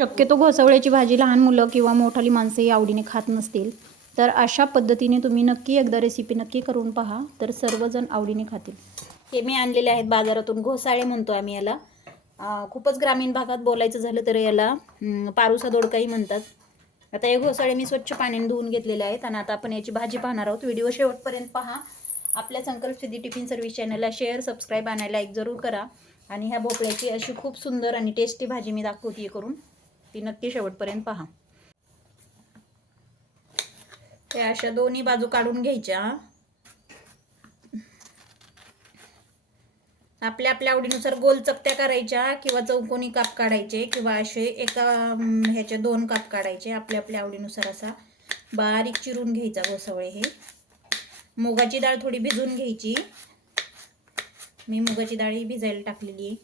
शक्यतो घोसावळ्याची भाजी लहान मुलं किंवा मोठाली माणसंही आवडीने खात नसतील, तर अशा पद्धतीने तुम्ही नक्की एकदा रेसिपी नक्की करून पहा, तर सर्वजण आवडीने खातील. हे मी आणलेले आहेत बाजारातून, घोसाळे म्हणतो आम्ही याला. खूपच ग्रामीण भागात बोलायचं झालं तर याला पारुसा दोडकाही म्हणतात. आता हे घोसाळे मी स्वच्छ पाण्याने धुवून घेतलेले आहेत आणि आता आपण याची भाजी पाहणार आहोत. व्हिडिओ शेवटपर्यंत पहा. आपल्या संकल्प सिद्धी टिफिन सर्व्हिस चॅनलला शेअर, सबस्क्राईब आणि लाईक जरूर करा. आणि ह्या भोपळ्याची अशी खूप सुंदर आणि टेस्टी भाजी मी दाखवते करून, ती नक्की शेवटपर्यंत पहा. त्या अशा दोन्ही बाजू काढून घ्यायच्या. आपल्या आपल्या आवडीनुसार गोल चकत्या करायच्या किंवा चौकोनी काप काढायचे किंवा असे एका ह्याचे 2 काप काढायचे. आपल्या आपल्या आवडीनुसार असा बारीक चिरून घ्यायचा घोसावळे. हे मुगाची डाळ थोडी भिजवून घ्यायची. मी मुगाची डाळ भिजायला टाकलेली आहे.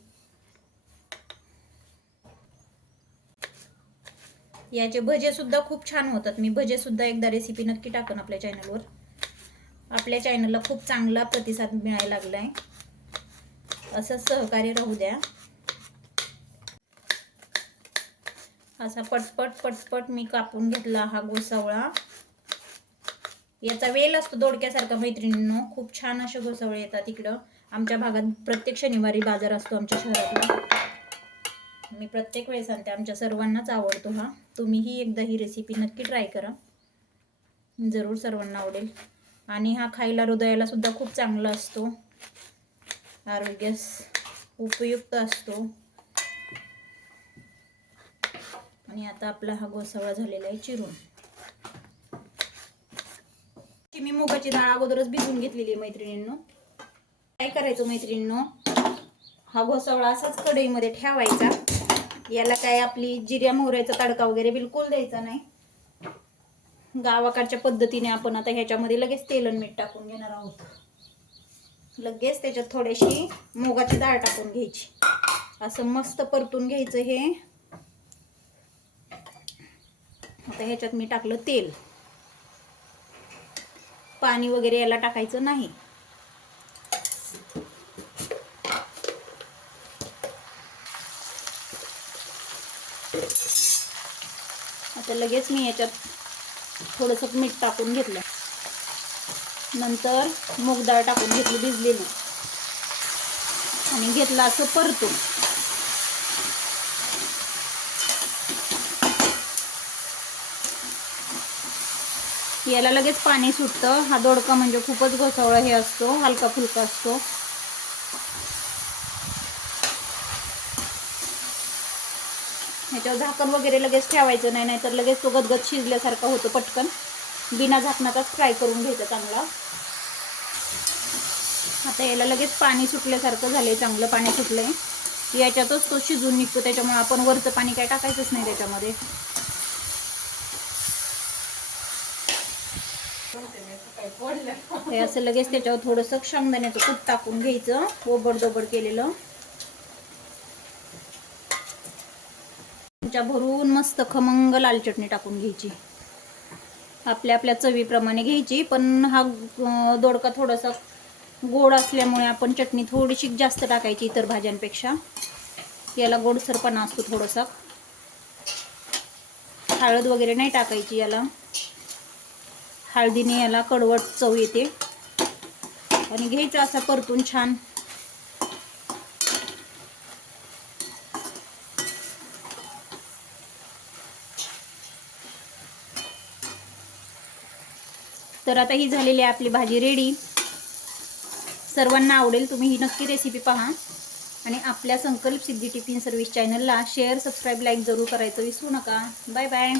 याचे भजे सुद्धा खूप छान होतात. मी भजे सुद्धा एकदा रेसिपी नक्की टाकन आपल्या चॅनलवर. आपल्या चॅनलला खूप चांगला प्रतिसाद मिळायला लागलाय, असं सहकार्य राहू द्या. असा पटपट पटपट मी कापून घेतला हा घोसावळा. याचा वेल असतो दोडक्यासारखा मैत्रिणींनो. खूप छान असे घोसावळे येतात इकडं आमच्या भागात. प्रत्येक शनिवारी बाजार असतो आमच्या शहरातला. मी प्रत्येक वेळेस सांगते, आमच्या सर्वांनाच आवडतो हा. तुम्हीही एकदा ही रेसिपी नक्की ट्राय करा, जरूर सर्वांना आवडेल. आणि हा खायला हृदयाला सुद्धा खूप चांगला असतो, आरोग्यास उपयुक्त असतो. आणि आता आपला हा घोसावळा झालेला आहे चिरून. मी मुगाची डाळ अगोदरच भिजवून घेतलेली आहे मैत्रिणींनो. काय करायचं मैत्रिणींनो, हा घोसावळा असाच कढईमध्ये ठेवायचा. याला काय आपली जिऱ्या मोहऱ्याचा तडका वगैरे बिलकुल द्यायचा नाही. गावाकडच्या पद्धतीने आपण आता ह्याच्यामध्ये लगेच तेल आणि मीठ टाकून घेणार आहोत. लगेच त्याच्यात थोडीशी मुगाची डाळ टाकून घ्यायची. असं मस्त परतून घ्यायचं हे. आता ह्याच्यात मी टाकलं तेल. पाणी वगैरे याला टाकायचं नाही. आता लगेच मी याच्यात थोडंसं मीठ टाकून घेतलं. नंतर मूग डाळ टाकून घेतली भिजलेली आणि घेतलं असं परतून. याला लगेच पाणी सुटतं. हा दोडका म्हणजे खूपच घोसावळा हे असतो, हलका फुलका असतो. ह्याच्यावर झाकण वगैरे लगेच ठेवायचं नाही, नाहीतर लगेच तो गदगद शिजल्यासारखा होतो. पटकन बिना झाकणाचाच फ्राय करून घ्यायचा चांगला. आता याला लगेच पाणी सुटल्यासारखं झालंय, चांगलं पाणी सुटलंय. याच्यातच तो शिजून निघतो, त्याच्यामुळे आपण वरचं पाणी काय टाकायचंच नाही त्याच्यामध्ये. हे असं लगेच त्याच्यावर थोडंसं शेंगदाण्याचं कूट टाकून घ्यायचं, ओबडधोबड केलेलं. भरून मस्त खमंग लाल चटणी टाकून घ्यायची. आपल्या आपल्या चवीप्रमाणे घ्यायची, पण हा दोडका थोडासा गोड असल्यामुळे आपण चटणी थोडीशी जास्त टाकायची इतर भाज्यांपेक्षा. याला गोडसरपणा असतो थोडासा. हळद वगैरे नाही टाकायची याला. हळदीने याला कडवट चव येते. आणि घ्यायचं असा परतून छान. तर आता ही झालेली आहे आपली भाजी रेडी. सर्वांना आवडेल. तुम्ही ही नक्की रेसिपी पहा आणि आपल्या संकल्प सिद्धी टिफिन सर्व्हिस चॅनलला शेअर, सबस्क्राईब, लाईक जरूर करायचं विसरू नका. Bye bye.